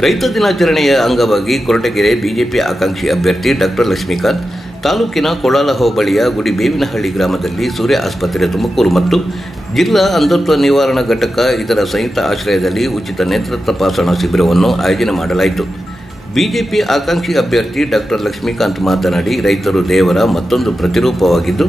ರೈತ ದಿನಾಚರಣೆಯ ಅಂಗವಾಗಿ ಕೊರಟಗೆರೆ ಬಿಜೆಪಿ ಆಕಾಂಕ್ಷಿ ಅಭ್ಯರ್ಥಿ ಡಾಕ್ಟರ್ ಲಕ್ಷ್ಮೀಕಾಂತ್ ತಾಲೂಕಿನ ಕೊಳಾಲ ಹೋಬಳಿಯ ಗುಡಿಬೇವಿನಹಳ್ಳಿ ಗ್ರಾಮದಲ್ಲಿ ಸೂರ್ಯ ಆಸ್ಪತ್ರೆ ತುಮಕೂರು ಮತ್ತು ಜಿಲ್ಲಾ ಅಂಧತ್ವ ನಿವಾರಣಾ ಘಟಕ ಇದರ ಸಂಯುಕ್ತ ಆಶ್ರಯದಲ್ಲಿ ಉಚಿತ ನೇತ್ರ ತಪಾಸಣಾ ಶಿಬಿರವನ್ನು ಆಯೋಜನೆ ಮಾಡಲಾಯಿತು. ಬಿಜೆಪಿ ಆಕಾಂಕ್ಷಿ ಅಭ್ಯರ್ಥಿ ಡಾಕ್ಟರ್ ಲಕ್ಷ್ಮೀಕಾಂತ್ ಮಾತನಾಡಿ, ರೈತರು ದೇವರ ಮತ್ತೊಂದು ಪ್ರತಿರೂಪವಾಗಿದ್ದು,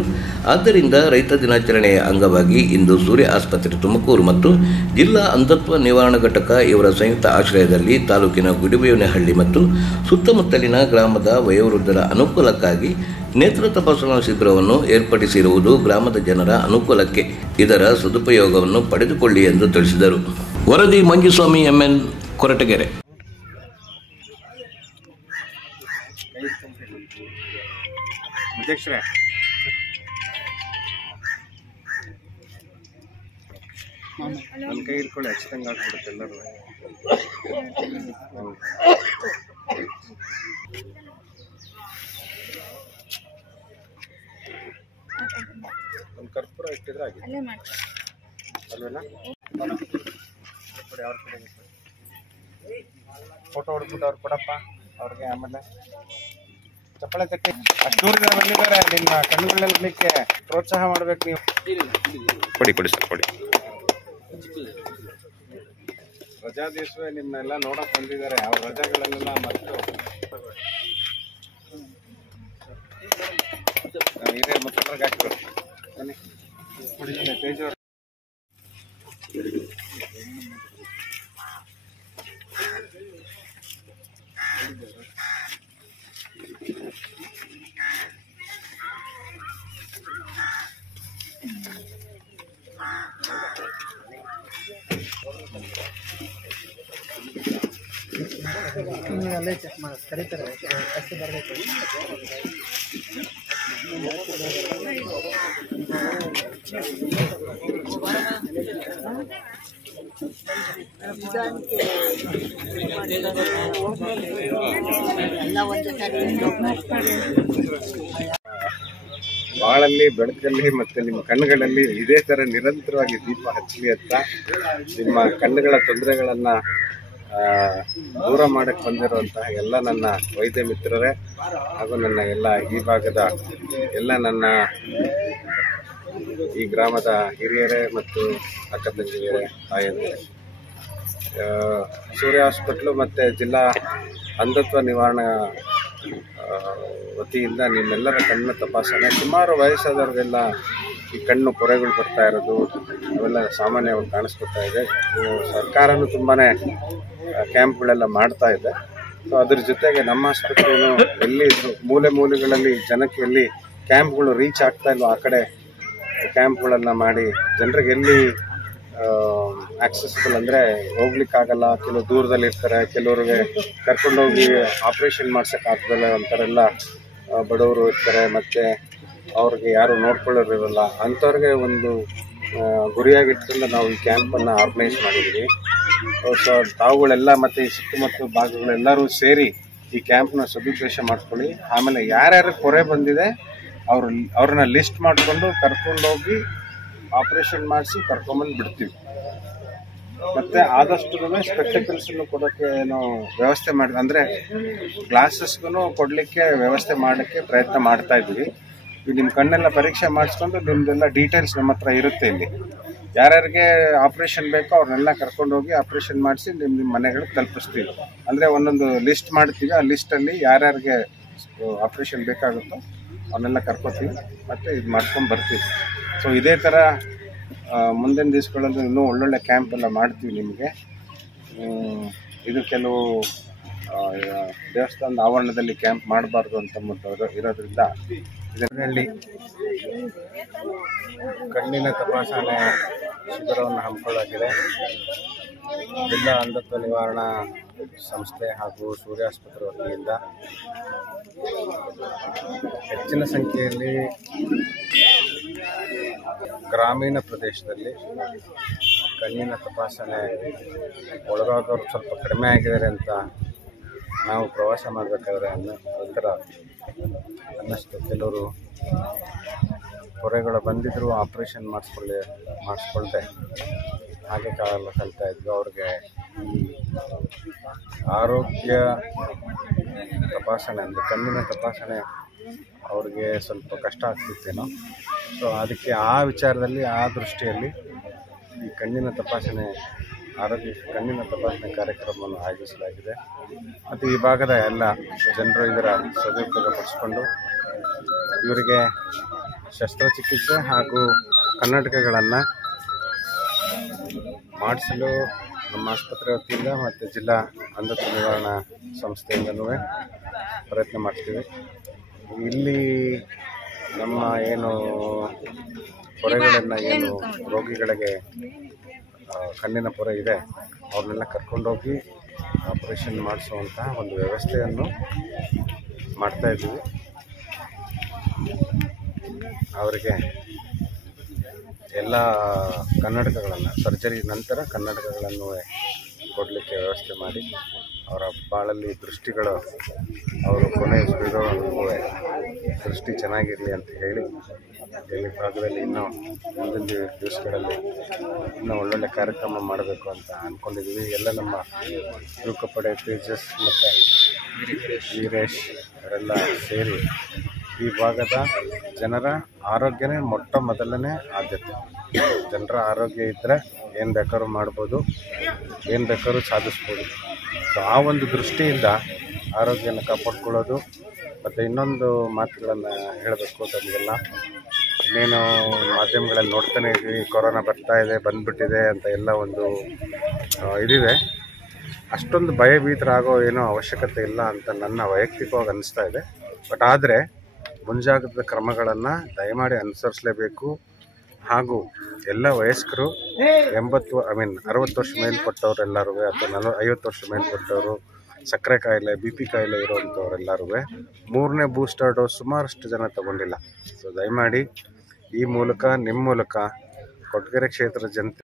ಆದ್ದರಿಂದ ರೈತ ದಿನಾಚರಣೆಯ ಅಂಗವಾಗಿ ಇಂದು ಸೂರ್ಯ ಆಸ್ಪತ್ರೆ ತುಮಕೂರು ಮತ್ತು ಜಿಲ್ಲಾ ಅಂಧತ್ವ ನಿವಾರಣಾ ಘಟಕ ಇವರ ಸಂಯುಕ್ತ ಆಶ್ರಯದಲ್ಲಿ ತಾಲೂಕಿನ ಗುಡಿಬೇವಿನಹಳ್ಳಿ ಮತ್ತು ಸುತ್ತಮುತ್ತಲಿನ ಗ್ರಾಮದ ವಯೋವೃದ್ಧರ ಅನುಕೂಲಕ್ಕಾಗಿ ನೇತ್ರ ತಪಾಸಣಾ ಶಿಬಿರವನ್ನು ಏರ್ಪಡಿಸಿರುವುದು ಗ್ರಾಮದ ಜನರ ಅನುಕೂಲಕ್ಕೆ. ಇದರ ಸದುಪಯೋಗವನ್ನು ಪಡೆದುಕೊಳ್ಳಿ ಎಂದು ತಿಳಿಸಿದರು. ವರದಿ ಮಂಜುಸ್ವಾಮಿ MN, ಕೊರಟಗೆರೆ. ಅಧ್ಯಕ್ಷರೇ, ನನ್ನ ಕೈ ಇಟ್ಕೊಳ್ಳಿ, ಹಚ್ಚಿದಂಗೆ ಆಗ್ಬಿಡುತ್ತೆ ಎಲ್ಲರೂ. ಒಂದು ಕರ್ಪೂರ ಇಟ್ಟಿದ್ರೆ ಆಗಿದೆ ಅಲ್ವೇನಾ? ಅವ್ರ ಕಡೆ ಫೋಟೋ ಹೊಡ್ಬಿಟ್ಟು ಅವ್ರು ಕೊಡಪ್ಪ ಅವ್ರಿಗೆ. ಆಮೇಲೆ ಚಪ್ಪಳೆ ತಟ್ಟಿ ಅಷ್ಟೂರಿಗೆ ಬಂದಿದ್ದಾರೆ. ನಿಮ್ಮ ಕಣ್ಣುಗಳಲ್ಲಿಕ್ಕೆ ಪ್ರೋತ್ಸಾಹ ಮಾಡ್ಬೇಕು ನೀವು. ಕೊಡಿ ಸರ್, ಕೊಡಿ. ರಜಾ ದಿವಸವೇ ನಿಮ್ಮನ್ನೆಲ್ಲ ನೋಡಕ್ ಬಂದಿದ್ದಾರೆ. ಅವ್ರ ರಜೆಗಳನ್ನೆಲ್ಲ ಮತ್ತು ಹಿರಿಯ ಮುಖಂಡರಿಗೆ ಹಾಕಿದ್ರು. ತೇಜ್ ಅವರು ಅಲ್ಲೇ ಚೆಕ್ ಮಾಡಿ ಕರೀತಾರೆ. ಅಷ್ಟು ಬರಬೇಕು. ಬಾಳಲ್ಲಿ, ಬೆಳಕಲ್ಲಿ ಮತ್ತೆ ನಿಮ್ಮ ಕಣ್ಣುಗಳಲ್ಲಿ ಇದೇ ತರ ನಿರಂತರವಾಗಿ ದೀಪ ಹಚ್ಚಲಿ ಅಂತ ನಿಮ್ಮ ಕಣ್ಣುಗಳ ತೊಂದರೆಗಳನ್ನ ದೂರ ಮಾಡಕ್ಕೆ ಬಂದಿರುವಂತಹ ಎಲ್ಲ ನನ್ನ ವೈದ್ಯ ಮಿತ್ರರೇ ಹಾಗೂ ನನ್ನ ಎಲ್ಲ ಈ ಭಾಗದ ಎಲ್ಲ ನನ್ನ ಈ ಗ್ರಾಮದ ಹಿರಿಯರೇ ಮತ್ತು ಅಕ್ಕ ತಂಗಿಯರೇ, ತಾಯಂದಿರೇ, ಸೂರ್ಯ ಹಾಸ್ಪಿಟ್ಲು ಮತ್ತು ಜಿಲ್ಲಾ ಅಂಧತ್ವ ನಿವಾರಣಾ ವತಿಯಿಂದ ನಿಮ್ಮೆಲ್ಲರ ಕಣ್ಣು ತಪಾಸಣೆ. ಸುಮಾರು ವಯಸ್ಸಾದವ್ರಿಗೆಲ್ಲ ಈ ಕಣ್ಣು ಪೊರೆಗಳು ಬರ್ತಾ ಇರೋದು ಅವೆಲ್ಲ ಸಾಮಾನ್ಯವಾಗಿ ಕಾಣಿಸ್ಕೊತಾ ಇದೆ. ಸರ್ಕಾರನೂ ತುಂಬಾ ಕ್ಯಾಂಪ್ಗಳೆಲ್ಲ ಮಾಡ್ತಾ ಇದೆ. ಸೊ ಅದ್ರ ಜೊತೆಗೆ ನಮ್ಮ ಆಸ್ಪತ್ರೆಯೂ ಎಲ್ಲಿ ಮೂಲೆ ಮೂಲೆಗಳಲ್ಲಿ ಜನಕ್ಕೆ ಎಲ್ಲಿ ಕ್ಯಾಂಪ್ಗಳು ರೀಚ್ ಆಗ್ತಾ ಇಲ್ವೋ ಆ ಕಡೆ ಕ್ಯಾಂಪ್ಗಳನ್ನು ಮಾಡಿ ಜನರಿಗೆ ಎಲ್ಲಿ ಆಕ್ಸೆಸಿಬಲ್ ಅಂದರೆ ಹೋಗ್ಲಿಕ್ಕಾಗಲ್ಲ, ಕೆಲವು ದೂರದಲ್ಲಿ ಇರ್ತಾರೆ, ಕೆಲವ್ರಿಗೆ ಕರ್ಕೊಂಡೋಗಿ ಆಪ್ರೇಷನ್ ಮಾಡ್ಸೋಕ್ಕಾಗ್ದಲ್ಲ ಅಂತಾರೆಲ್ಲ ಬಡವರು ಇರ್ತಾರೆ, ಮತ್ತು ಅವ್ರಿಗೆ ಯಾರು ನೋಡ್ಕೊಳ್ಳೋರು ಇರಲ್ಲ. ಅಂಥವ್ರಿಗೆ ಒಂದು ಗುರಿಯಾಗಿಟ್ಕೊಂಡು ನಾವು ಈ ಕ್ಯಾಂಪನ್ನು ಆರ್ಗನೈಸ್ ಮಾಡಿದ್ದೀವಿ. ಸೊ ತಾವುಗಳೆಲ್ಲ ಮತ್ತು ಈ ಸುತ್ತಮುತ್ತ ಭಾಗಗಳೆಲ್ಲರೂ ಸೇರಿ ಈ ಕ್ಯಾಂಪ್ನ ಸದುದ್ದೇಶ ಮಾಡ್ಕೊಳ್ಳಿ. ಆಮೇಲೆ ಯಾರ್ಯಾರು ಕೊರೆ ಬಂದಿದೆ ಅವ್ರನ್ನ ಲಿಸ್ಟ್ ಮಾಡಿಕೊಂಡು ಕರ್ಕೊಂಡೋಗಿ ಆಪರೇಷನ್ ಮಾಡಿಸಿ ಕರ್ಕೊಂಬಂದು ಬಿಡ್ತೀವಿ. ಮತ್ತು ಆದಷ್ಟು ಸ್ಪೆಕ್ಟಕಲ್ಸನ್ನು ಕೊಡೋಕ್ಕೆ ಏನೋ ವ್ಯವಸ್ಥೆ ಮಾಡಿ, ಅಂದರೆ ಗ್ಲಾಸಸ್ಗೂ ಕೊಡಲಿಕ್ಕೆ ವ್ಯವಸ್ಥೆ ಮಾಡೋಕ್ಕೆ ಪ್ರಯತ್ನ ಮಾಡ್ತಾ ಇದ್ದೀವಿ. ಈಗ ನಿಮ್ಮ ಕಣ್ಣೆಲ್ಲ ಪರೀಕ್ಷೆ ಮಾಡಿಸ್ಕೊಂಡು ನಿಮ್ಮದೆಲ್ಲ ಡೀಟೇಲ್ಸ್ ನಮ್ಮ ಹತ್ರ ಇರುತ್ತೆ. ಇಲ್ಲಿ ಯಾರ್ಯಾರಿಗೆ ಆಪ್ರೇಷನ್ ಬೇಕೋ ಅವ್ರನ್ನೆಲ್ಲ ಕರ್ಕೊಂಡೋಗಿ ಆಪ್ರೇಷನ್ ಮಾಡಿಸಿ ನಿಮ್ಮ ಮನೆಗಳಿಗೆ ತಲುಪಿಸ್ತೀವಿ. ಅಂದರೆ ಒಂದೊಂದು ಲಿಸ್ಟ್ ಮಾಡ್ತೀವಿ. ಆ ಲಿಸ್ಟಲ್ಲಿ ಯಾರ್ಯಾರಿಗೆ ಆಪ್ರೇಷನ್ ಬೇಕಾಗುತ್ತೋ ಅವನ್ನೆಲ್ಲ ಕರ್ಕೋತೀವಿ ಮತ್ತು ಇದು ಮಾಡ್ಕೊಂಡು ಬರ್ತೀವಿ. ಸೊ ಇದೇ ಥರ ಮುಂದಿನ ದಿವಸಗಳಲ್ಲೂ ಇನ್ನೂ ಒಳ್ಳೊಳ್ಳೆ ಕ್ಯಾಂಪ್ ಎಲ್ಲ ಮಾಡ್ತೀವಿ ನಿಮಗೆ. ಇದು ಕೆಲವು ದೇವಸ್ಥಾನದ ಆವರಣದಲ್ಲಿ ಕ್ಯಾಂಪ್ ಮಾಡಬಾರ್ದು ಅಂತ ಇರೋದ್ರಿಂದ ಇದರಲ್ಲಿ ಕಣ್ಣಿನ ತಪಾಸಣೆ ಶಿಬಿರವನ್ನು ಹಮ್ಮಿಕೊಳ್ಳಲಾಗಿದೆ. ಜಿಲ್ಲಾ ಅಂಧತ್ವ ನಿವಾರಣಾ ಸಂಸ್ಥೆ ಹಾಗೂ ಸೂರ್ಯ ಆಸ್ಪತ್ರೆ ವತಿಯಿಂದ ಹೆಚ್ಚಿನ ಸಂಖ್ಯೆಯಲ್ಲಿ ಗ್ರಾಮೀಣ ಪ್ರದೇಶದಲ್ಲಿ ಕಣ್ಣಿನ ತಪಾಸಣೆ ಒಳಗಾಗೋರು ಸ್ವಲ್ಪ ಕಡಿಮೆ ಆಗಿದ್ದಾರೆ ಅಂತ ನಾವು ಪ್ರವಾಸ ಮಾಡಬೇಕಾದ್ರೆ ನಂತರ ಅನ್ನಷ್ಟು ಕೆಲವರು ಹೊರೆಗಳು ಬಂದಿದ್ದರೂ ಆಪ್ರೇಷನ್ ಮಾಡಿಸ್ಕೊಳ್ದೆ ಹಾಗೆ ಕಲ್ತಾ ಇದ್ವಿ. ಅವ್ರಿಗೆ ಆರೋಗ್ಯ ತಪಾಸಣೆ ಅಂದರೆ ಕಣ್ಣಿನ ತಪಾಸಣೆ ಅವ್ರಿಗೆ ಸ್ವಲ್ಪ ಕಷ್ಟ ಆಗ್ತಿತ್ತೇನೋ. ಸೊ ಅದಕ್ಕೆ ಆ ವಿಚಾರದಲ್ಲಿ ಆ ದೃಷ್ಟಿಯಲ್ಲಿ ಈ ಕಣ್ಣಿನ ತಪಾಸಣೆ ಕಣ್ಣಿನ ತಪಾಸಣೆ ಕಾರ್ಯಕ್ರಮವನ್ನು ಆಯೋಜಿಸಲಾಗಿದೆ. ಮತ್ತು ಈ ಭಾಗದ ಎಲ್ಲ ಜನರು ಇದರ ಸದುಪಯೋಗ ಪಡಿಸಿಕೊಂಡು ಇವರಿಗೆ ಶಸ್ತ್ರಚಿಕಿತ್ಸೆ ಹಾಗೂ ಕನ್ನಡಕಗಳನ್ನು ಮಾಡಿಸಲು ನಮ್ಮ ಆಸ್ಪತ್ರೆ ವತಿಯಿಂದ ಮತ್ತು ಜಿಲ್ಲಾ ಅಂಧತ್ವ ನಿವಾರಣಾ ಸಂಸ್ಥೆಯಿಂದಲೂ ಪ್ರಯತ್ನ ಮಾಡ್ತೀವಿ. ಇಲ್ಲಿ ನಮ್ಮ ಏನು ಪೊರೆಗಳನ್ನು ಏನು ರೋಗಿಗಳಿಗೆ ಕಣ್ಣಿನ ಪೊರೆ ಇದೆ ಅವ್ರನ್ನೆಲ್ಲ ಕರ್ಕೊಂಡೋಗಿ ಆಪರೇಷನ್ ಮಾಡಿಸುವಂತಹ ಒಂದು ವ್ಯವಸ್ಥೆಯನ್ನು ಮಾಡ್ತಾಯಿದ್ದೀವಿ. ಅವರಿಗೆ ಎಲ್ಲ ಕನ್ನಡಕಗಳನ್ನು ಸರ್ಜರಿ ನಂತರ ಕನ್ನಡಕಗಳನ್ನು ಕೊಡಲಿಕ್ಕೆ ವ್ಯವಸ್ಥೆ ಮಾಡಿ ಅವರ ಬಾಳಲ್ಲಿ ದೃಷ್ಟಿಗಳು ಅವರು ಕೊನೆಯಿರೋವರೆಗೂ ದೃಷ್ಟಿ ಚೆನ್ನಾಗಿರಲಿ ಅಂತ ಹೇಳಿ ಈ ಭಾಗದಲ್ಲಿ ಇನ್ನೂ ಮುಂದಿನ ದಿವಸಗಳಲ್ಲಿ ಇನ್ನೂ ಒಳ್ಳೊಳ್ಳೆ ಕಾರ್ಯಕ್ರಮ ಮಾಡಬೇಕು ಅಂತ ಅಂದ್ಕೊಂಡಿದ್ದೀವಿ. ಎಲ್ಲ ನಮ್ಮ ಯುವಕಪಡೆ ತೇಜಸ್ ಮತ್ತು ವೀರೇಶ್ ಅವರೆಲ್ಲ ಸೇರಿ ಈ ಭಾಗದ ಜನರ ಆರೋಗ್ಯನೇ ಮೊಟ್ಟ ಮೊದಲನೇ ಆದ್ಯತೆ. ಜನರ ಆರೋಗ್ಯ ಇದ್ದರೆ ಏನು ಬೇಕಾದ್ರೂ ಮಾಡ್ಬೋದು, ಏನು ಬೇಕಾದ್ರೂ ಸಾಧಿಸ್ಬೋದು. ಸೊ ಆ ಒಂದು ದೃಷ್ಟಿಯಿಂದ ಆರೋಗ್ಯನ ಕಾಪಾಡ್ಕೊಳ್ಳೋದು. ಮತ್ತು ಇನ್ನೊಂದು ಮಾತುಗಳನ್ನು ಹೇಳಬೇಕು ತಮಗೆಲ್ಲ, ಇನ್ನೇನು ಮಾಧ್ಯಮಗಳಲ್ಲಿ ನೋಡ್ತಾನೆ ಇದ್ದೀವಿ, ಕೊರೋನಾ ಬರ್ತಾ ಇದೆ, ಬಂದ್ಬಿಟ್ಟಿದೆ ಅಂತ ಎಲ್ಲ ಒಂದು ಇದಿದೆ. ಅಷ್ಟೊಂದು ಭಯಭೀತರಾಗೋ ಏನೋ ಅವಶ್ಯಕತೆ ಇಲ್ಲ ಅಂತ ನನ್ನ ವೈಯಕ್ತಿಕವಾಗಿ ಅನ್ನಿಸ್ತಾ ಇದೆ. ಬಟ್ ಆದರೆ ಮುಂಜಾಗ್ರತಾ ಕ್ರಮಗಳನ್ನು ದಯಮಾಡಿ ಅನುಸರಿಸಲೇಬೇಕು. ಹಾಗೂ ಎಲ್ಲ ವಯಸ್ಕರು 60 ವರ್ಷ ಮೇಲ್ಪಟ್ಟವರೆಲ್ಲರೂ ಅಥವಾ 50 ವರ್ಷ ಮೇಲ್ಪಟ್ಟವರು, ಸಕ್ಕರೆ ಕಾಯಿಲೆ, BP ಕಾಯಿಲೆ ಇರುವಂಥವರೆಲ್ಲರೂ 3ನೇ ಬೂಸ್ಟರ್ ಡೋಸ್ ಸುಮಾರಷ್ಟು ಜನ ತಗೊಂಡಿಲ್ಲ. ಸೊ ದಯಮಾಡಿ ಈ ಮೂಲಕ ನಿಮ್ಮ ಮೂಲಕ ಕೊಟ್ಟಗೆರೆ ಕ್ಷೇತ್ರದ ಜನತೆ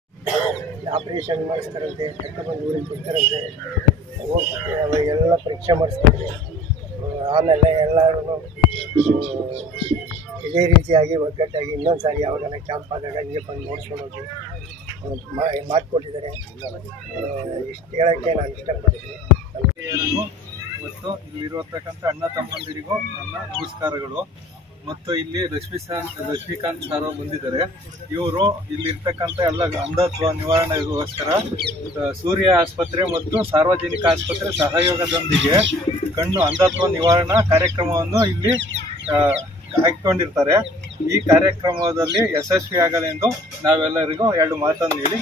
ಆಪರೇಷನ್ ಮಾಡಿಸ್ತಾರಂತೆ, ಕರ್ಕೊಂಡ್ಬಂದು ಊರಿಗೆ ಕೊಡ್ತಾರಂತೆ, ಹೋಗ್ಬಿಟ್ಟು ಅವಾಗೆಲ್ಲ ಪರೀಕ್ಷೆ ಮಾಡಿಸ್ತಾರೆ. ಆಮೇಲೆ ಎಲ್ಲರೂ ಇದೇ ರೀತಿಯಾಗಿ ಒಗ್ಗಟ್ಟಾಗಿ ಇನ್ನೊಂದು ಸಾರಿ ಯಾವಾಗೆಲ್ಲ ಕ್ಯಾಂಪ್ ಆದಾಗ ಹಿಂಗೆ ಬಂದು ನೋಡ್ಕೊಂಡು ಹೋಗಿ ಮಾಡಿಕೊಟ್ಟಿದ್ದಾರೆ. ಇಷ್ಟು ಹೇಳೋಕ್ಕೆ ನಾನು ಇಷ್ಟಪಡ್ತೀನಿ. ಮತ್ತು ಇಲ್ಲಿರುವತಕ್ಕಂಥ ಅಣ್ಣ ತಮ್ಮಂದಿರಿಗೂ ನನ್ನ ನಮಸ್ಕಾರಗಳು. ಮತ್ತು ಇಲ್ಲಿ ಲಕ್ಷ್ಮೀಕಾಂತ್ ಸರ್ ಬಂದಿದ್ದಾರೆ. ಇವರು ಇಲ್ಲಿರ್ತಕ್ಕಂಥ ಎಲ್ಲ ಅಂಧತ್ವ ನಿವಾರಣೆಗೋಸ್ಕರ ಸೂರ್ಯ ಆಸ್ಪತ್ರೆ ಮತ್ತು ಸಾರ್ವಜನಿಕ ಆಸ್ಪತ್ರೆ ಸಹಯೋಗದೊಂದಿಗೆ ಕಣ್ಣು ಅಂಧತ್ವ ನಿವಾರಣಾ ಕಾರ್ಯಕ್ರಮವನ್ನು ಇಲ್ಲಿ ಹಾಕಿಕೊಂಡಿರ್ತಾರೆ. ಈ ಕಾರ್ಯಕ್ರಮದಲ್ಲಿ ಯಶಸ್ವಿಯಾಗಲೆಂದು ನಾವೆಲ್ಲರಿಗೂ 2 ಮಾತನ್ನು ಹೇಳಿ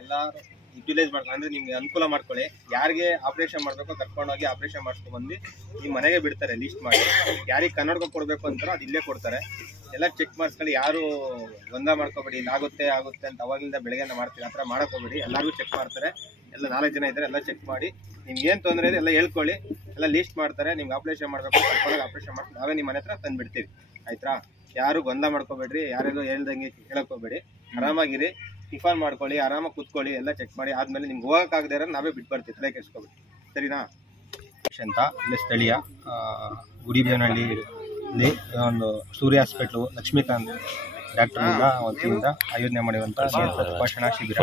ಎಲ್ಲರೂ ಯುಟಿಲೈಸ್ ಮಾಡ್ಕೊಂಡು ಅಂದರೆ ನಿಮ್ಗೆ ಅನುಕೂಲ ಮಾಡ್ಕೊಳ್ಳಿ. ಯಾರಿಗೆ ಆಪ್ರೇಷನ್ ಮಾಡಬೇಕು ಕರ್ಕೊಂಡೋಗಿ ಆಪ್ರೇಷನ್ ಮಾಡಿಸ್ಕೊಂಡ್ಬಂದು ನಿಮ್ಮ ಮನೆಗೆ ಬಿಡ್ತಾರೆ. ಲಿಸ್ಟ್ ಮಾಡಿ ಯಾರಿಗೆ ಕನ್ನಡಕ ಕೊಡಬೇಕು ಅಂತಾರೋ ಅದು ಇಲ್ಲೇ ಕೊಡ್ತಾರೆ. ಎಲ್ಲ ಚೆಕ್ ಮಾಡಿಸ್ಕೊಳ್ಳಿ. ಯಾರು ಗೊಂದಲ ಮಾಡ್ಕೋಬೇಡಿ. ಇದಾಗುತ್ತೆ ಆಗುತ್ತೆ ಅಂತ ಅವಾಗಿಂದ ಬೆಳಗ್ಗೆನ ಮಾಡ್ತೀವಿ, ಆ ಥರ ಮಾಡೋಕ್ಕೋಬೇಡಿ. ಎಲ್ಲರಿಗೂ ಚೆಕ್ ಮಾಡ್ತಾರೆ. ಎಲ್ಲ 4 ಜನ ಇದ್ದಾರೆ. ಎಲ್ಲ ಚೆಕ್ ಮಾಡಿ ನಿಮ್ಗೆ ಏನು ತೊಂದರೆ ಇದೆ ಎಲ್ಲ ಹೇಳ್ಕೊಳ್ಳಿ. ಎಲ್ಲ ಲಿಸ್ಟ್ ಮಾಡ್ತಾರೆ. ನಿಮ್ಗೆ ಆಪ್ರೇಷನ್ ಮಾಡಬೇಕು ಕರ್ಕೊಂಡೋಗಿ ಆಪ್ರೇಷನ್ ಮಾಡಿ ನಾವೇ ನಿಮ್ಮ ಮನೆ ಹತ್ರ ತಂದುಬಿಡ್ತೀವಿ. ಆಯ್ತಾ? ಯಾರು ಗೊಂದಲ ಮಾಡ್ಕೋಬೇಡ್ರಿ. ಯಾರಿಗೂ ಹೇಳ್ದಂಗೆ ಹೇಳೋಕ್ಕೋಬೇಡಿ. ಆರಾಮಾಗಿರಿ. ಟಿಫನ್ ಮಾಡ್ಕೊಳ್ಳಿ, ಆರಾಮಾಗಿ ಕೂತ್ಕೊಳ್ಳಿ. ಎಲ್ಲ ಚೆಕ್ ಮಾಡಿ ಆದಮೇಲೆ ನಿಮ್ಗೆ ಹೋಗೋಕ್ಕಾಗದೇ ಇರೋ ನಾವೇ ಬಿಟ್ಟು ಬರ್ತೀವಿ. ತಲೆ ಕೆಡಿಸ್ಕೊಬೇಡಿ, ಸರಿನಾ? ಅಂತ ಇಲ್ಲಿ ಸ್ಥಳೀಯ ಗುಡಿಬೇನಹಳ್ಳಿಯಲ್ಲಿ ಒಂದು ಸೂರ್ಯ ಹಾಸ್ಪಿಟ್ಲು ಲಕ್ಷ್ಮೀಕಾಂತ್ ಡಾಕ್ಟರ್ನಿಂದ ವತಿಯಿಂದ ಆಯೋಜನೆ ಮಾಡಿರುವಂಥ ನೇತ್ರ ತಪಾಸಣಾ ಶಿಬಿರ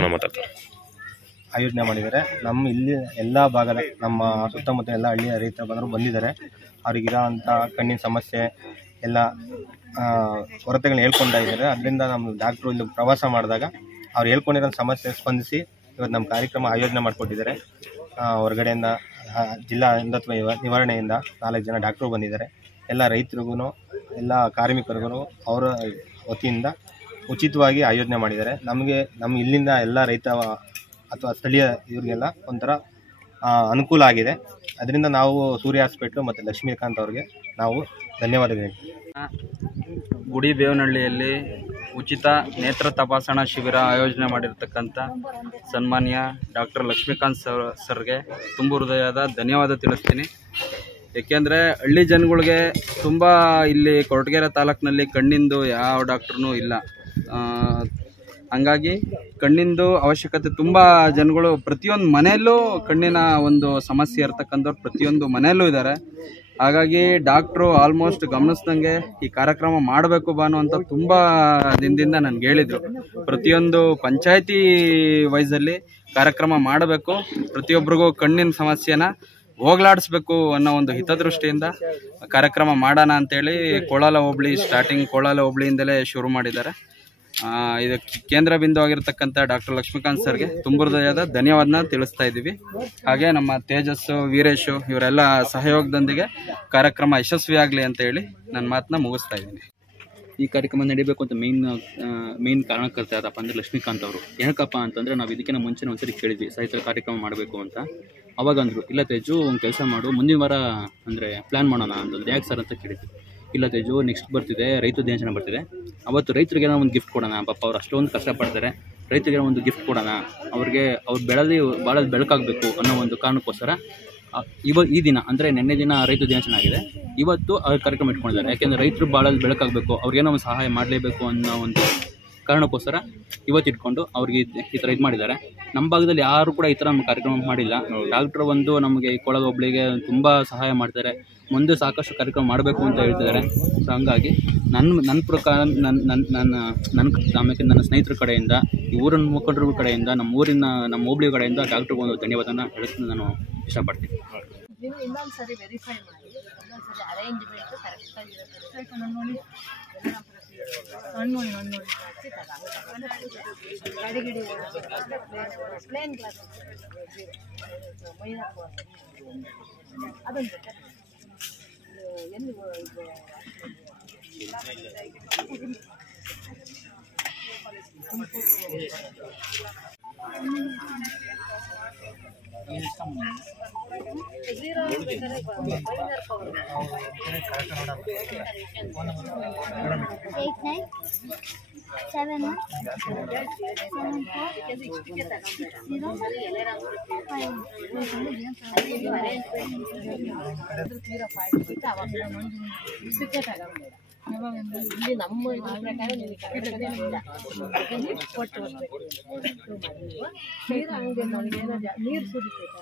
ಆಯೋಜನೆ ಮಾಡಿದ್ದಾರೆ. ನಮ್ಮ ಇಲ್ಲಿ ಎಲ್ಲ ಭಾಗದ ನಮ್ಮ ಸುತ್ತಮುತ್ತ ಎಲ್ಲ ಹಳ್ಳಿಯ ರೈತರು ಬಂದಿದ್ದಾರೆ. ಅವ್ರಿಗಿರೋ ಅಂಥ ಕಣ್ಣಿನ ಸಮಸ್ಯೆ ಎಲ್ಲ ಕೊರತೆಗಳನ್ನ ಹೇಳ್ಕೊಳ್ತಾ ಇದ್ದಾರೆ. ಅದರಿಂದ ನಮ್ಮ ಡಾಕ್ಟ್ರು ಇಲ್ಲಿ ಪ್ರವಾಸ ಮಾಡಿದಾಗ ಅವ್ರು ಹೇಳ್ಕೊಂಡಿರೋ ಸಮಸ್ಯೆ ಸ್ಪಂದಿಸಿ ಇವತ್ತು ನಮ್ಮ ಕಾರ್ಯಕ್ರಮ ಆಯೋಜನೆ ಮಾಡಿಕೊಟ್ಟಿದ್ದಾರೆ. ಹೊರಗಡೆಯಿಂದ ಜಿಲ್ಲಾ ಅಂಧತ್ವ ನಿವಾರಣೆಯಿಂದ 4 ಜನ ಡಾಕ್ಟ್ರು ಬಂದಿದ್ದಾರೆ. ಎಲ್ಲ ರೈತರಿಗೂ ಎಲ್ಲ ಕಾರ್ಮಿಕರಿಗೂ ಅವರ ವತಿಯಿಂದ ಉಚಿತವಾಗಿ ಆಯೋಜನೆ ಮಾಡಿದ್ದಾರೆ. ನಮ್ಮ ಇಲ್ಲಿಂದ ಎಲ್ಲ ರೈತ ಅಥವಾ ಸ್ಥಳೀಯ ಇವರಿಗೆಲ್ಲ ಒಂಥರ ಅನುಕೂಲ ಆಗಿದೆ. ಅದರಿಂದ ನಾವು ಸೂರ್ಯ ಹಾಸ್ಪಿಟ್ಲು ಮತ್ತು ಲಕ್ಷ್ಮೀಕಾಂತ್ ಅವ್ರಿಗೆ ನಾವು ಧನ್ಯವಾದಗಳು ಹೇಳ್ತೀವಿ. ಗುಡಿಬೇವನಹಳ್ಳಿಯಲ್ಲಿ ಉಚಿತ ನೇತ್ರ ತಪಾಸಣಾ ಶಿಬಿರ ಆಯೋಜನೆ ಮಾಡಿರ್ತಕ್ಕಂಥ ಸನ್ಮಾನ್ಯ ಡಾಕ್ಟರ್ ಲಕ್ಷ್ಮೀಕಾಂತ್ ಸರ್ಗೆ ತುಂಬ ಹೃದಯದ ಧನ್ಯವಾದ ತಿಳಿಸ್ತೀನಿ. ಏಕೆಂದರೆ ಹಳ್ಳಿ ಜನಗಳಿಗೆ ತುಂಬ ಇಲ್ಲಿ ಕೊರಟಗೆರೆ ತಾಲೂಕಿನಲ್ಲಿ ಕಣ್ಣಿಂದು ಯಾವ ಡಾಕ್ಟ್ರೂ ಇಲ್ಲ. ಹಂಗಾಗಿ ಕಣ್ಣಿಂದು ಅವಶ್ಯಕತೆ ತುಂಬ ಜನಗಳು ಪ್ರತಿಯೊಂದು ಮನೆಯಲ್ಲೂ ಕಣ್ಣಿನ ಒಂದು ಸಮಸ್ಯೆ ಇರ್ತಕ್ಕಂಥವ್ರು ಪ್ರತಿಯೊಂದು ಮನೆಯಲ್ಲೂ ಇದ್ದಾರೆ. ಹಾಗಾಗಿ ಡಾಕ್ಟ್ರು ಆಲ್ಮೋಸ್ಟ್ ಗಮನಿಸ್ದಂಗೆ ಈ ಕಾರ್ಯಕ್ರಮ ಮಾಡಬೇಕು ಬಾನು ಅಂತ ತುಂಬ ದಿನದಿಂದ ನನಗೆ ಹೇಳಿದರು. ಪ್ರತಿಯೊಂದು ಪಂಚಾಯತಿ ವೈಸಲ್ಲಿ ಕಾರ್ಯಕ್ರಮ ಮಾಡಬೇಕು, ಪ್ರತಿಯೊಬ್ಬರಿಗೂ ಕಣ್ಣಿನ ಸಮಸ್ಯೆನ ಹೋಗ್ಲಾಡಿಸ್ಬೇಕು ಅನ್ನೋ ಒಂದು ಹಿತದೃಷ್ಟಿಯಿಂದ ಕಾರ್ಯಕ್ರಮ ಮಾಡೋಣ ಅಂತೇಳಿ ಕೋಳಾಲ ಹೋಬಳಿ ಕೋಳಾಲ ಹೋಬಳಿಯಿಂದಲೇ ಶುರು ಮಾಡಿದ್ದಾರೆ. ಇದಕ್ಕೆ ಕೇಂದ್ರ ಬಿಂದು ಆಗಿರ್ತಕ್ಕಂಥ ಡಾಕ್ಟರ್ ಲಕ್ಷ್ಮೀಕಾಂತ್ ಸರ್ಗೆ ತುಂಬ ಹೃದಯದ ಧನ್ಯವಾದನ ತಿಳಿಸ್ತಾ ಇದ್ದೀವಿ. ಹಾಗೆ ನಮ್ಮ ತೇಜಸ್ಸು, ವೀರೇಶು ಇವರೆಲ್ಲ ಸಹಯೋಗದೊಂದಿಗೆ ಕಾರ್ಯಕ್ರಮ ಯಶಸ್ವಿಯಾಗಲಿ ಅಂತ ಹೇಳಿ ನನ್ನ ಮಾತನ್ನ ಮುಗಿಸ್ತಾ ಇದ್ದೀನಿ. ಈ ಕಾರ್ಯಕ್ರಮ ನಡೀಬೇಕು ಅಂತ ಮೇನ್ ಕಾರಣಕರ್ತ ಯಾರಪ್ಪ ಅಂದರೆ ಲಕ್ಷ್ಮೀಕಾಂತ್ ಅವರು. ಏನಕ್ಕಪ್ಪ ಅಂತಂದರೆ ನಾವು ಇದಕ್ಕಿಂತ ಮುಂಚೆನೇ ಒಂದ್ಸರಿ ಕೇಳಿದ್ವಿ ಸಾಹಿತ್ಯ ಕಾರ್ಯಕ್ರಮ ಮಾಡಬೇಕು ಅಂತ. ಅವಾಗ ಅಂದರು, ಇಲ್ಲ ತೇಜು ಒಂದು ಕೆಲಸ ಮಾಡು, ಮುಂದಿನ ವಾರ ಅಂದರೆ ಪ್ಲ್ಯಾನ್ ಮಾಡೋಣ ಅಂತಂದ್ರೆ. ಯಾಕೆ ಸರ್ ಅಂತ ಕೇಳಿದ್ವಿ. ಇಲ್ಲ ತೇಜು, ನೆಕ್ಸ್ಟ್ ಬರ್ತಿದೆ ರೈತ ದಿನಾಚರಣೆ ಬರ್ತಿದೆ, ಅವತ್ತು ರೈತರಿಗೆ ಒಂದು ಗಿಫ್ಟ್ ಕೊಡೋಣ, ಪಾಪ ಅವ್ರು ಅಷ್ಟೊಂದು ಕಷ್ಟಪಡ್ತಾರೆ, ರೈತರಿಗೆ ಒಂದು ಗಿಫ್ಟ್ ಕೊಡೋಣ, ಅವ್ರಿಗೆ ಅವ್ರು ಭಾಳ ಬೆಳಕಾಗಬೇಕು ಅನ್ನೋ ಒಂದು ಕಾರಣಕ್ಕೋಸ್ಕರ ಈ ದಿನ ಅಂದರೆ ನಿನ್ನೆ ದಿನ ರೈತ ದಿನಾಚರಣೆ ಆಗಿದೆ, ಇವತ್ತು ಅವ್ರ ಕಾರ್ಯಕ್ರಮ ಇಟ್ಕೊಂಡಿದ್ದಾರೆ. ಯಾಕೆಂದರೆ ರೈತರು ಭಾಳ ಬೆಳಕಾಗಬೇಕು, ಅವ್ರಿಗೇನೋ ಒಂದು ಸಹಾಯ ಮಾಡಲೇಬೇಕು ಅನ್ನೋ ಒಂದು ಕಾರಣಕ್ಕೋಸ್ಕರ ಇವತ್ತು ಇಟ್ಕೊಂಡು ಅವ್ರಿಗೆ ಈ ಥರ ಇದು ಮಾಡಿದ್ದಾರೆ. ನಮ್ಮ ಭಾಗದಲ್ಲಿ ಯಾರು ಕೂಡ ಈ ಥರ ಕಾರ್ಯಕ್ರಮ ಮಾಡಿಲ್ಲ. ಡಾಕ್ಟ್ರು ಒಂದು ನಮಗೆ ಕೋಳಾಲ ಹೋಬಳಿಗೆ ತುಂಬ ಸಹಾಯ ಮಾಡ್ತಾರೆ, ಮುಂದೆ ಸಾಕಷ್ಟು ಕಾರ್ಯಕ್ರಮ ಮಾಡಬೇಕು ಅಂತ ಹೇಳ್ತಿದ್ದಾರೆ. ಸೊ ಹಂಗಾಗಿ ನನ್ನ ಪ್ರಕಾರ ಆಮೇಲೆ ನನ್ನ ಸ್ನೇಹಿತರ ಕಡೆಯಿಂದ, ಊರಿನ ಮುಖಂಡರ ಕಡೆಯಿಂದ, ನಮ್ಮ ಹೋಬಳಿ ಕಡೆಯಿಂದ ಡಾಕ್ಟ್ರಿಗೆ ಒಂದು ಧನ್ಯವಾದನ ಹೇಳಕ್ಕೆ ನಾನು ಇಷ್ಟಪಡ್ತೀನಿ. ನೀವು ಇನ್ನೊಂದು ಸರಿ ವೆರಿಫೈ ಮಾಡಿ, ಇನ್ನೊಂದು ಸರಿ ಅರೇಂಜ್ಮೆಂಟ್ ಕರೆಕ್ಟಾಗಿರುತ್ತೆ. ನೋಡಿ ಗಾಡಿ ಗಿಡಿ ಪ್ಲೇನ್ ಗ್ಲಾಸ್ ಅದೊಂದು ಎಲ್ಲಿ ಇಲ್ಲಿ ನಮ್ಮ ಇದ್ರ ಪ್ರಕಾರ ನೀವು ಕೊಟ್ಟು ನೀರು ಹಂಗೆ ನನಗೆ ನೀರು ಸುರಿತೈತೆ.